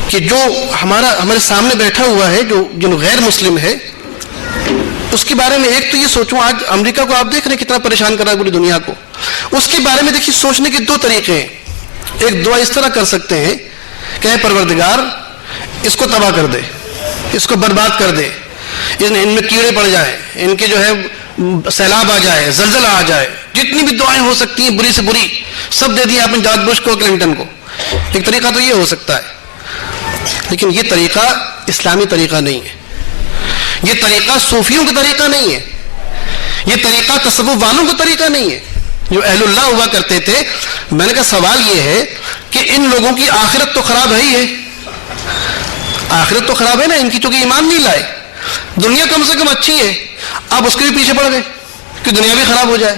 کہ جو ہمارے سامنے بیٹھا ہوا ہے جو غیر مسلم ہے، اس کے بارے میں ایک تو یہ سوچوں. آج امریکہ کو آپ دیکھ رہے ہیں کتنا پریشان کر رہا ہے پوری دنیا کو. اس کے بارے میں دیکھیے سوچنے کے دو طریقے ہیں. ایک دعا اس طرح کر سکتے ہیں کہ اے پروردگار اس کو تباہ کر دے، اس کو برباد کر دے، ان میں کیڑے پڑ جائیں، ان کے جو ہے سیلاب آ جائے، زلزلہ آ جائے، جتنی بھی دعائیں ہو سکتی ہیں بری سے بری سب دے دی آپ نے جارج بش کو، کلنٹن کو. ایک طریقہ تو یہ ہو سکتا ہے، لیکن یہ طریقہ اسلامی طریقہ نہیں ہے. یہ طریقہ صوفیوں کا طریقہ نہیں ہے، یہ طریقہ تصوف والوں کا طریقہ نہیں ہے جو اہل اللہ ہوا کرتے تھے. میں نے کہا سوال یہ ہے کہ ان لوگوں کی آخرت تو خراب ہے ہی ہے، آخرت تو خراب ہے نا ان کی، چونکہ ایمان نہیں لائے. دنیا کم سے کم اچھی ہے، آپ اس کے بھی پیچھے پڑ گئے کہ دنیا بھی خراب ہو جائے.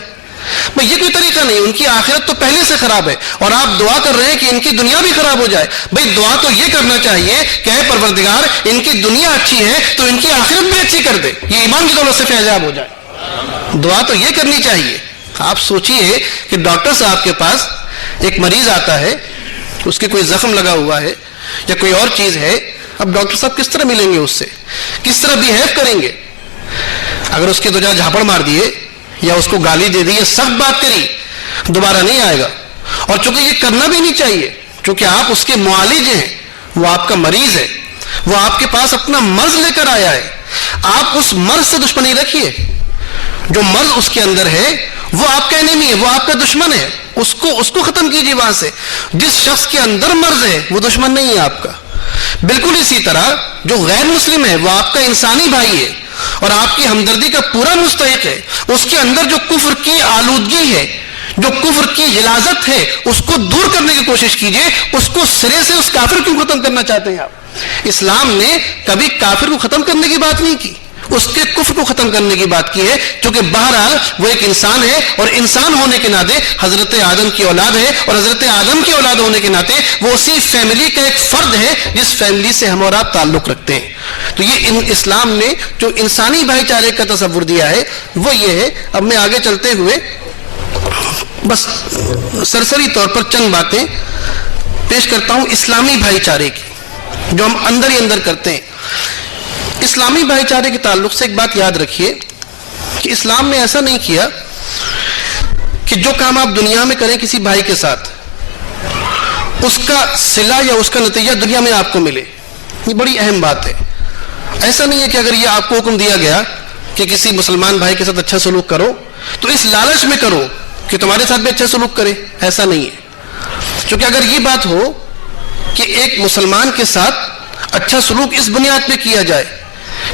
بھائی یہ کوئی طریقہ نہیں، ان کی آخرت تو پہلے سے خراب ہے اور آپ دعا کر رہے ہیں کہ ان کی دنیا بھی خراب ہو جائے. بھائی دعا تو یہ کرنا چاہیے کہ اے پروردگار ان کی دنیا اچھی ہے تو ان کی آخرت بھی اچھی کر دے، یہ ایمان کی دولت سے فیضیاب ہو جائے. دعا تو یہ کرنی چاہیے. آپ سوچئے کہ ڈاکٹر صاحب کے پاس ایک مریض آتا ہے، اس کے کوئی زخم لگا ہوا ہے یا کوئی اور چیز ہے، اب ڈاکٹر صاحب کس طرح ملیں گے اس سے، کس طرح بیہیو کریں گے؟ اگر اس کے دو جہاں جھاپڑ مار دیے یا اس کو گالی دے دی یا سخت بات کری دوبارہ نہیں آئے گا. اور چونکہ یہ کرنا بھی نہیں چاہیے، چونکہ آپ اس کے معالج ہیں، وہ آپ کا مریض ہے، وہ آپ کے پاس اپنا مرض لے کر آیا ہے. آپ اس مرض سے دشمنی رکھیے. جو مرض اس کے اندر ہے وہ آپ کا انیمی ہے، وہ آپ کا دشمن ہے، اس کو ختم کیجیے وہاں سے. جس شخص کے اندر مرض ہے وہ دشمن نہیں ہے آپ کا. بالکل اسی طرح جو غیر مسلم ہے وہ آپ کا انسانی بھائی ہے اور آپ کی ہمدردی کا پورا مستحق ہے. اس کے اندر جو کفر کی آلودگی ہے، جو کفر کی غلاظت ہے، اس کو دور کرنے کی کوشش کیجئے. اس کو سرے سے اس کافر کیوں ختم کرنا چاہتے ہیں آپ؟ اسلام نے کبھی کافر کو ختم کرنے کی بات نہیں کی، اس کے کفر کو ختم کرنے کی بات کی ہے، کیونکہ بہرحال وہ ایک انسان ہے اور انسان ہونے کے ناطے حضرت آدم کی اولاد ہے اور حضرت آدم کی اولاد ہونے کے ناطے وہ اسی فیملی کا ایک فرد ہے جس فیملی سے ہم اور آپ تعلق رکھتے ہیں. تو یہ اسلام نے جو انسانی بھائی چارے کا تصور دیا ہے وہ یہ ہے. اب میں آگے چلتے ہوئے بس سرسری طور پر چند باتیں پیش کرتا ہوں اسلامی بھائی چارے کی جو ہم اندر ہی اندر کرتے ہیں. اسلامی بھائی چارے کے تعلق سے ایک بات یاد رکھیے کہ اسلام نے ایسا نہیں کیا کہ جو کام آپ دنیا میں کریں کسی بھائی کے ساتھ اس کا صلہ یا اس کا نتیجہ دنیا میں آپ کو ملے. یہ بڑی اہم بات ہے. ایسا نہیں ہے کہ اگر یہ آپ کو حکم دیا گیا کہ کسی مسلمان بھائی کے ساتھ اچھا سلوک کرو تو اس لالچ میں کرو کہ تمہارے ساتھ بھی اچھا سلوک کرے. ایسا نہیں ہے. کیونکہ اگر یہ بات ہو کہ ایک مسلمان کے ساتھ اچھا سلوک اس بنیاد پہ کیا جائے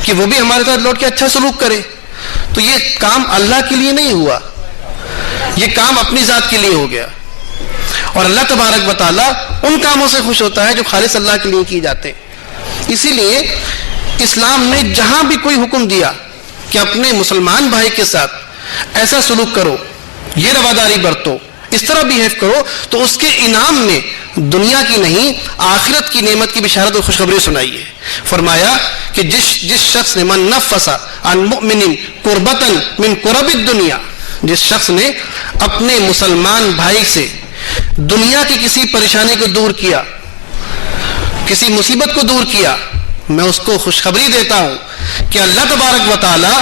کہ وہ بھی ہمارے ساتھ لوٹ کے اچھا سلوک کرے تو یہ کام اللہ کے لیے نہیں ہوا، یہ کام اپنی ذات کے لیے ہو گیا. اور اللہ تبارک و تعالیٰ ان کاموں سے خوش ہوتا ہے جو خالص اللہ کے لیے کی جاتے ہیں. اسی لیے اسلام نے جہاں بھی کوئی حکم دیا کہ اپنے مسلمان بھائی کے ساتھ ایسا سلوک کرو، یہ رواداری برتو، اس طرح بیہیو کرو، تو اس کے انعام میں دنیا کی نہیں آخرت کی نعمت کی بشارت اور خوشخبری سنائی ہے. فرمایا کہ جس شخص نے من نفس عن مؤمن قربتا من قرب الدنیا، جس شخص نے اپنے مسلمان بھائی سے دنیا کی کسی پریشانی کو دور کیا، کسی مصیبت کو دور کیا، میں اس کو خوشخبری دیتا ہوں کہ اللہ تبارک و تعالی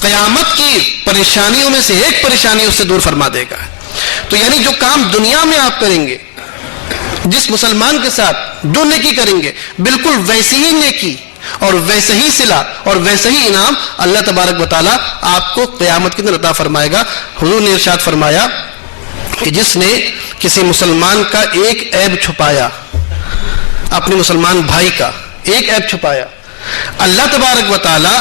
قیامت کی پریشانیوں میں سے ایک پریشانی اس سے دور فرما دے گا. تو یعنی جو کام دنیا میں آپ کریں گے، جس مسلمان کے ساتھ جو نیکی کریں گے، بالکل ویسی ہی نیکی اور ویسے ہی صلہ اور ویسے ہی انعام اللہ تبارک و تعالی آپ کو قیامت کے دن عطا فرمائے گا. حضور نے ارشاد فرمایا کہ جس نے کسی مسلمان کا ایک عیب چھپایا، اپنے مسلمان بھائی کا ایک عیب چھپایا، اللہ تبارک و تعالی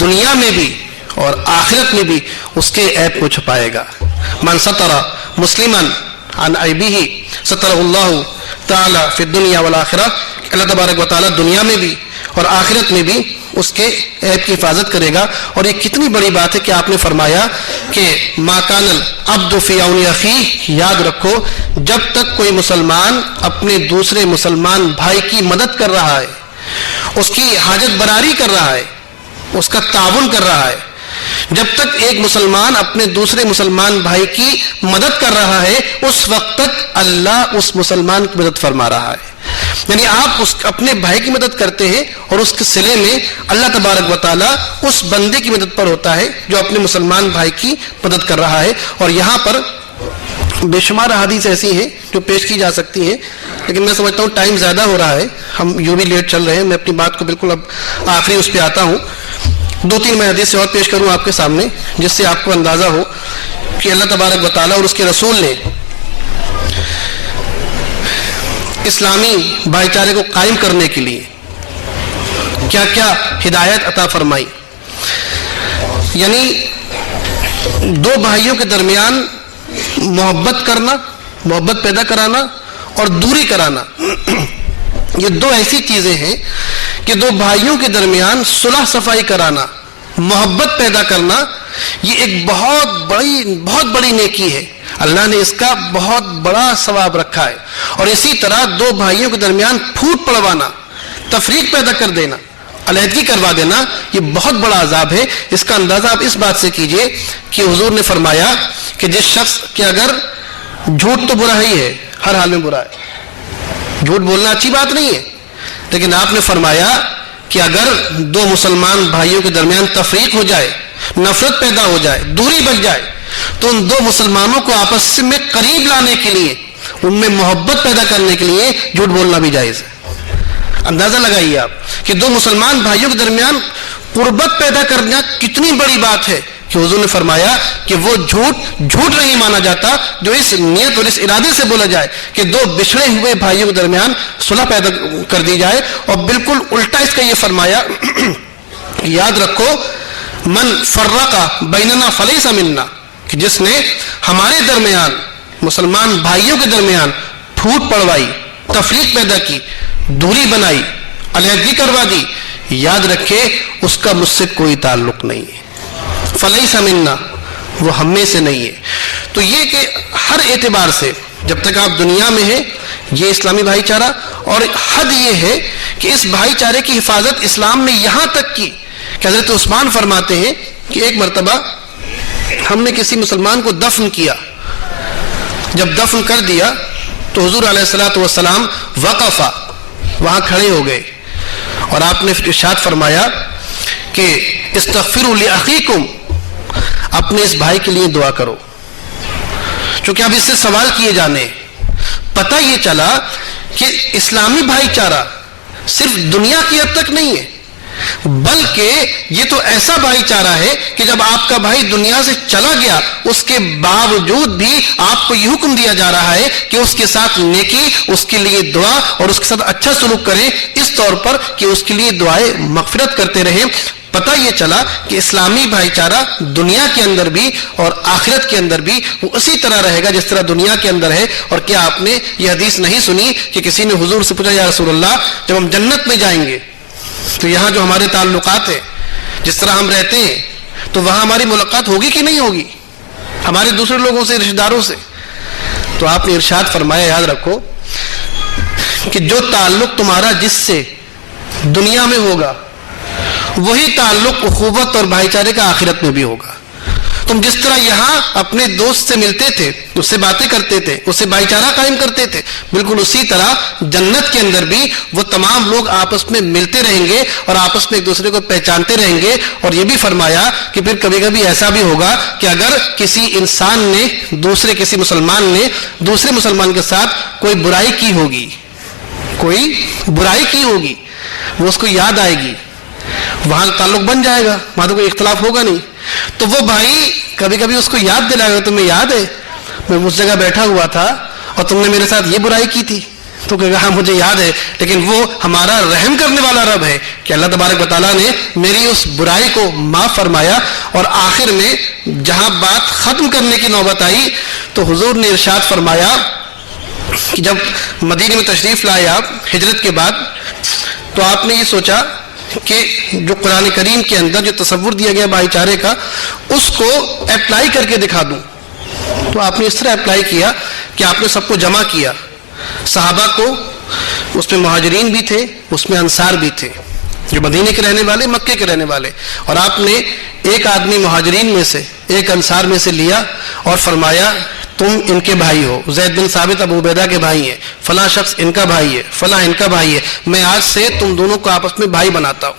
دنیا میں بھی اور آخرت میں بھی اس کے عیب کو چھپائے گا. من ستر مسلما عن عیبہ سترہ اللہ تعالی فی الدنیا والآخرہ. اللہ تبارک و تعالی دنیا میں بھی اور آخرت میں بھی اس کے عیب کی حفاظت کرے گا. اور یہ کتنی بڑی بات ہے کہ آپ نے فرمایا کہ ما کان العبد فی عون اخیہ، یاد رکھو جب تک کوئی مسلمان اپنے دوسرے مسلمان بھائی کی مدد کر رہا ہے، اس کی حاجت براری کر رہا ہے، اس کا تعاون کر رہا ہے، جب تک ایک مسلمان اپنے دوسرے مسلمان بھائی کی مدد کر رہا ہے اس وقت تک اللہ اس مسلمان کی مدد فرما رہا ہے. یعنی آپ اپنے بھائی کی مدد کرتے ہیں اور اس کے صلے میں اللہ تبارک و تعالیٰ اس بندے کی مدد پر ہوتا ہے جو اپنے مسلمان بھائی کی مدد کر رہا ہے. اور یہاں پر بے شمار احادیث ایسی ہیں جو پیش کی جا سکتی ہیں، لیکن میں سمجھتا ہوں ٹائم زیادہ ہو رہا ہے، ہم یوں بھی لیٹ چل رہے ہیں. میں اپنی بات کو بالکل اب آخری اس پہ آتا ہوں. 2-3 میں حدیث سے اور پیش کروں آپ کے سامنے جس سے آپ کو اندازہ ہو کہ اللہ تبارک و تعالیٰ اور اس کے رسول نے اسلامی بھائی چارے کو قائم کرنے کے لیے کیا کیا ہدایت عطا فرمائی. یعنی دو بھائیوں کے درمیان محبت کرنا، محبت پیدا کرانا اور دوری کرانا، یہ دو ایسی چیزیں ہیں کہ دو بھائیوں کے درمیان صلح صفائی کرانا، محبت پیدا کرنا، یہ ایک بہت بڑی نیکی ہے. اللہ نے اس کا بہت بڑا ثواب رکھا ہے. اور اسی طرح دو بھائیوں کے درمیان پھوٹ پڑوانا، تفریق پیدا کر دینا، علیحدگی کروا دینا، یہ بہت بڑا عذاب ہے. اس کا اندازہ آپ اس بات سے کیجئے کہ حضور نے فرمایا کہ جس شخص کہ اگر جھوٹ تو برا ہی ہے، ہر حال میں برا ہے، جھوٹ بولنا اچھی بات نہیں ہے، لیکن آپ نے فرمایا کہ اگر دو مسلمان بھائیوں کے درمیان تفریق ہو جائے، نفرت پیدا ہو جائے، دوری بچ جائے، تو ان دو مسلمانوں کو آپس میں قریب لانے کے لیے، ان میں محبت پیدا کرنے کے لیے جھوٹ بولنا بھی جائز ہے. اندازہ لگائیے آپ کہ دو مسلمان بھائیوں کے درمیان قربت پیدا کرنا کتنی بڑی بات ہے کہ حضور نے فرمایا کہ وہ جھوٹ نہیں مانا جاتا جو اس نیت اور اس ارادے سے بولا جائے کہ دو بچھڑے ہوئے بھائیوں کے درمیان صلح پیدا کر دی جائے. اور بالکل الٹا اس کا یہ فرمایا یاد رکھو من فرق بیننا فلیس منا، کہ جس نے ہمارے درمیان مسلمان بھائیوں کے درمیان پھوٹ پڑوائی، تفریق پیدا کی، دوری بنائی، علیحدگی کروا دی، یاد رکھے اس کا مجھ سے کوئی تعلق نہیں ہے، فلیس منا، وہ ہم میں سے نہیں ہے. تو یہ کہ ہر اعتبار سے جب تک آپ دنیا میں ہیں یہ اسلامی بھائی چارہ، اور حد یہ ہے کہ اس بھائی چارے کی حفاظت اسلام نے یہاں تک کی کہ حضرت عثمان فرماتے ہیں کہ ایک مرتبہ ہم نے کسی مسلمان کو دفن کیا، جب دفن کر دیا تو حضور علیہ الصلوۃ والسلام وقفا، وہاں کھڑے ہو گئے اور آپ نے ارشاد فرمایا کہ استغفروا لاخیکم، اپنے اس بھائی کے لیے دعا کرو. چونکہ اب اس سے سوال کیے جانے، پتہ یہ چلا کہ اسلامی بھائی چارہ صرف دنیا کی حد تک نہیں ہے، بلکہ یہ تو ایسا بھائی چارہ ہے کہ جب آپ کا بھائی دنیا سے چلا گیا اس کے باوجود بھی آپ کو یہ حکم دیا جا رہا ہے کہ اس کے ساتھ نیکی، اس کے لیے دعا اور اس کے ساتھ اچھا سلوک کریں، اس طور پر کہ اس کے لیے دعائیں مغفرت کرتے رہیں. پتہ یہ چلا کہ اسلامی بھائی چارہ دنیا کے اندر بھی اور آخرت کے اندر بھی وہ اسی طرح رہے گا جس طرح دنیا کے اندر ہے. اور کیا آپ نے یہ حدیث نہیں سنی کہ کسی نے حضور سے پوچھا یا رسول اللہ جب ہم جنت میں جائیں گے تو یہاں جو ہمارے تعلقات ہیں، جس طرح ہم رہتے ہیں، تو وہاں ہماری ملاقات ہوگی کہ نہیں ہوگی ہمارے دوسرے لوگوں سے، رشتہ داروں سے؟ تو آپ نے ارشاد فرمایا یاد رکھو کہ جو تعلق تمہارا جس سے دنیا میں ہوگا وہی تعلق اخوت اور بھائی چارے کا آخرت میں بھی ہوگا. تم جس طرح یہاں اپنے دوست سے ملتے تھے، اس سے باتیں کرتے تھے، اس سے بھائی چارہ قائم کرتے تھے، بالکل اسی طرح جنت کے اندر بھی وہ تمام لوگ آپس میں ملتے رہیں گے اور آپس میں ایک دوسرے کو پہچانتے رہیں گے. اور یہ بھی فرمایا کہ پھر کبھی کبھی ایسا بھی ہوگا کہ اگر کسی انسان نے کسی مسلمان نے دوسرے مسلمان کے ساتھ کوئی برائی کی ہوگی، وہ اس کو یاد آئے گی، وہاں تعلق بن جائے گا، وہاں تو کوئی اختلاف ہوگا نہیں. تو وہ بھائی کبھی کبھی اس کو یاد دلائے گا، تمہیں یاد ہے میں اس جگہ بیٹھا ہوا تھا اور تم نے میرے ساتھ یہ برائی کی تھی؟ تو کہے گا ہاں مجھے یاد ہے. لیکن وہ ہمارا رحم کرنے والا رب ہے کہ اللہ تبارک و تعالیٰ نے میری اس برائی کو معاف فرمایا. اور آخر میں جہاں بات ختم کرنے کی نوبت آئی تو حضور نے ارشاد فرمایا کہ جب مدینے میں تشریف لائے آپ ہجرت کے بعد، تو آپ نے یہ سوچا کہ جو قرآن کریم کے اندر جو تصور دیا گیا بھائی چارے کا اس کو اپلائی کر کے دکھا دوں. تو آپ نے اس طرح اپلائی کیا کہ آپ نے سب کو جمع کیا, صحابہ کو, اس میں مہاجرین بھی تھے, اس میں انصار بھی تھے, جو مدینے کے رہنے والے, مکے کے رہنے والے, اور آپ نے ایک آدمی مہاجرین میں سے, ایک انصار میں سے لیا اور فرمایا تم ان کے بھائی ہو, زید بن ثابت ابو عبیدہ کے بھائی ہیں, فلاں شخص ان کا بھائی ہے, فلاں ان کا بھائی ہے, میں آج سے تم دونوں کو آپس میں بھائی بناتا ہوں.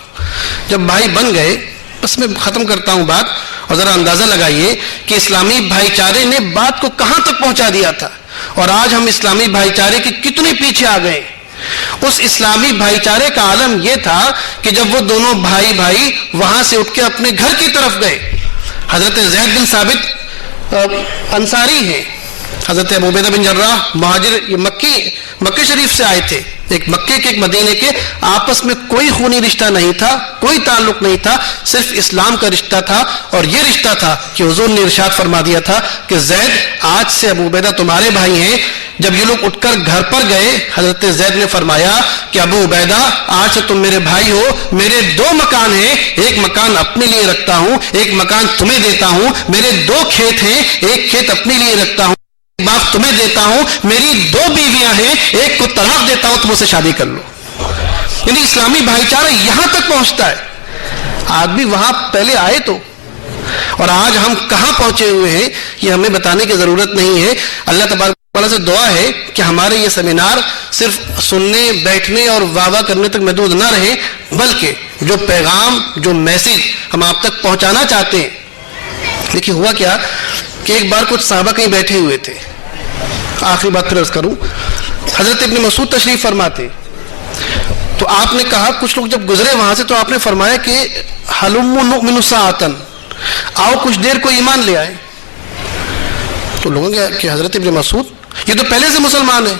جب بھائی بن گئے, بس میں ختم کرتا ہوں بات, اور ذرا اندازہ لگائیے کہ اسلامی بھائی چارے نے بات کو کہاں تک پہنچا دیا تھا, اور آج ہم اسلامی بھائی چارے کے کتنے پیچھے آ گئے. اس اسلامی بھائی چارے کا عالم یہ تھا کہ جب وہ دونوں بھائی وہاں سے اٹھ کے اپنے گھر کی طرف گئے, حضرت زید بن ثابت انصاری ہیں, حضرت ابو عبیدہ بن جراح مہاجر, یہ مکے شریف سے آئے تھے, ایک مکے کے ایک مدینے کے, آپس میں کوئی خونی رشتہ نہیں تھا, کوئی تعلق نہیں تھا, صرف اسلام کا رشتہ تھا. اور یہ رشتہ تھا کہ حضور نے ارشاد فرما دیا تھا کہ زید آج سے ابو عبیدہ تمہارے بھائی ہیں. جب یہ لوگ اٹھ کر گھر پر گئے, حضرت زید نے فرمایا کہ ابو عبیدہ آج سے تم میرے بھائی ہو, میرے 2 مکان ہیں, ایک مکان اپنے لیے رکھتا ہوں, ایک مکان تمہیں دیتا ہوں, میرے 2 کھیت ہیں, ایک کھیت اپنے لیے رکھتا ہوں, باپ تمہیں دیتا ہوں, میری 2 بیویاں ہیں, ایک کو طلاق دیتا ہوں, تم اسے شادی کر لو. یعنی اسلامی بھائی چارہ یہاں تک پہنچتا ہے. آدمی وہاں پہلے آئے تو, اور آج ہم کہاں پہنچے ہوئے ہیں یہ ہمیں بتانے کی ضرورت نہیں ہے. اللہ تبارک تعالیٰ سے دعا ہے کہ ہمارے یہ سیمینار صرف سننے, بیٹھنے اور واہ واہ کرنے تک محدود نہ رہے, بلکہ جو پیغام, جو میسج ہم آپ تک پہنچانا چاہتے ہیں. دیکھیے ہوا کیا کہ ایک بار کچھ صحابہ کہیں بیٹھے ہوئے تھے, آخری بات پھر عرض کروں, حضرت ابن مسعود تشریف فرماتے, تو آپ نے کہا, کچھ لوگ جب گزرے وہاں سے تو آپ نے فرمایا کہ حلم نؤمن ساعتن, آؤ کچھ دیر کو ایمان لے آئے. تو لوگوں نے کہ حضرت ابن مسعود یہ تو پہلے سے مسلمان ہیں,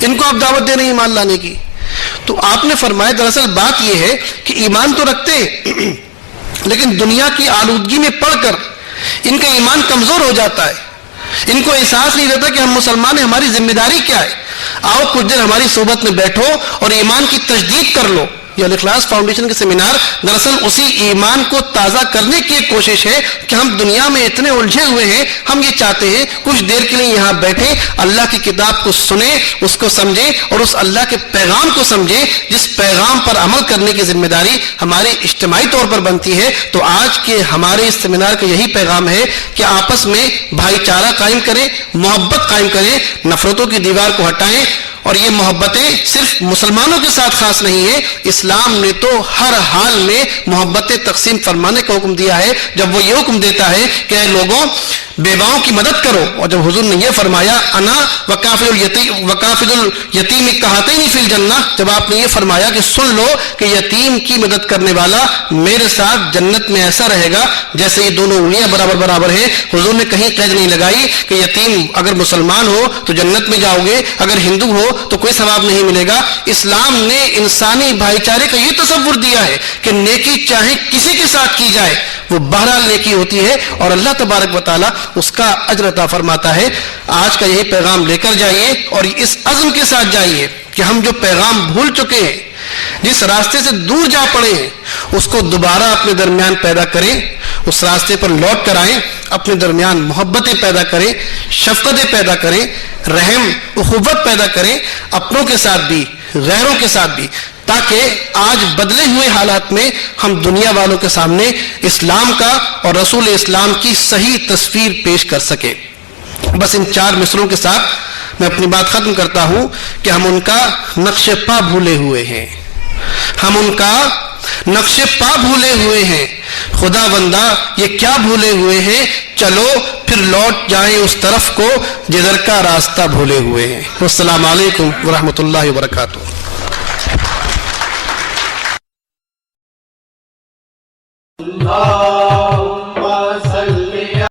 ان کو آپ دعوت دے رہے ہیں ایمان لانے کی. تو آپ نے فرمایا دراصل بات یہ ہے کہ ایمان تو رکھتے ہیں, لیکن دنیا کی آلودگی میں پڑھ کر ان کا ایمان کمزور ہو جاتا ہے, ان کو احساس نہیں رہتا کہ ہم مسلمان ہیں, ہماری ذمہ داری کیا ہے. آؤ کچھ دیر ہماری صحبت میں بیٹھو اور ایمان کی تجدید کر لو. یہ الاخلاص فاؤنڈیشن کے سیمینار دراصل اسی ایمان کو تازہ کرنے کی ایک کوشش ہے کہ ہم دنیا میں اتنے الجھے ہوئے ہیں, ہم یہ چاہتے ہیں کچھ دیر کے لیے یہاں بیٹھیں, اللہ کی کتاب کو سنیں, اس کو سمجھیں اور اس اللہ کے پیغام کو سمجھیں جس پیغام پر عمل کرنے کی ذمہ داری ہماری اجتماعی طور پر بنتی ہے. تو آج کے ہمارے اس سیمینار کا یہی پیغام ہے کہ آپس میں بھائی چارہ قائم کریں, محبت قائم کریں, نفرتوں کی دیوار کو ہٹائیں. اور یہ محبتیں صرف مسلمانوں کے ساتھ خاص نہیں ہے, اسلام نے تو ہر حال میں محبتیں تقسیم فرمانے کا حکم دیا ہے. جب وہ یہ حکم دیتا ہے کہ اے لوگوں بیواؤں کی مدد کرو, اور جب حضور نے یہ فرمایا انا وکافل الیتیم کہاتین فی الجنہ, جب آپ نے یہ فرمایا کہ سن لو کہ یتیم کی مدد کرنے والا میرے ساتھ جنت میں ایسا رہے گا جیسے یہ دونوں انگلیاں برابر ہیں. حضور نے کہیں قید نہیں لگائی کہ یتیم اگر مسلمان ہو تو جنت میں جاؤ گے, اگر ہندو ہو تو کوئی ثواب نہیں ملے گا. اسلام نے انسانی بھائی چارے کا یہ تصور دیا ہے کہ نیکی چاہے کسی کے ساتھ کی جائے وہ بہرحال نیکی ہوتی ہے اور اللہ تبارک و تعالی اس کا اجر عطا فرماتا ہے. آج کا یہی پیغام لے کر جائیے اور اس عزم کے ساتھ جائیے کہ ہم جو پیغام بھول چکے ہیں, جس راستے سے دور جا پڑے ہیں, اس کو دوبارہ اپنے درمیان پیدا کریں, اس راستے پر لوٹ کر آئیں, اپنے درمیان محبتیں پیدا کریں, شفقتیں پیدا کریں, رحم اخوت پیدا کریں, اپنوں کے ساتھ بھی غیروں کے ساتھ بھی, تاکہ آج بدلے ہوئے حالات میں ہم دنیا والوں کے سامنے اسلام کا اور رسول اسلام کی صحیح تصویر پیش کر سکیں. بس ان 4 مصروں کے ساتھ میں اپنی بات ختم کرتا ہوں کہ ہم ان کا نقش پا بھولے ہوئے ہیں, ہم ان کا نقش پا بھولے ہوئے ہیں. خدا بندہ یہ کیا بھولے ہوئے ہیں, چلو پھر لوٹ جائیں اس طرف کو جدھر کا راستہ بھولے ہوئے ہیں. السلام علیکم ورحمۃ اللہ وبرکاتہ. اللہ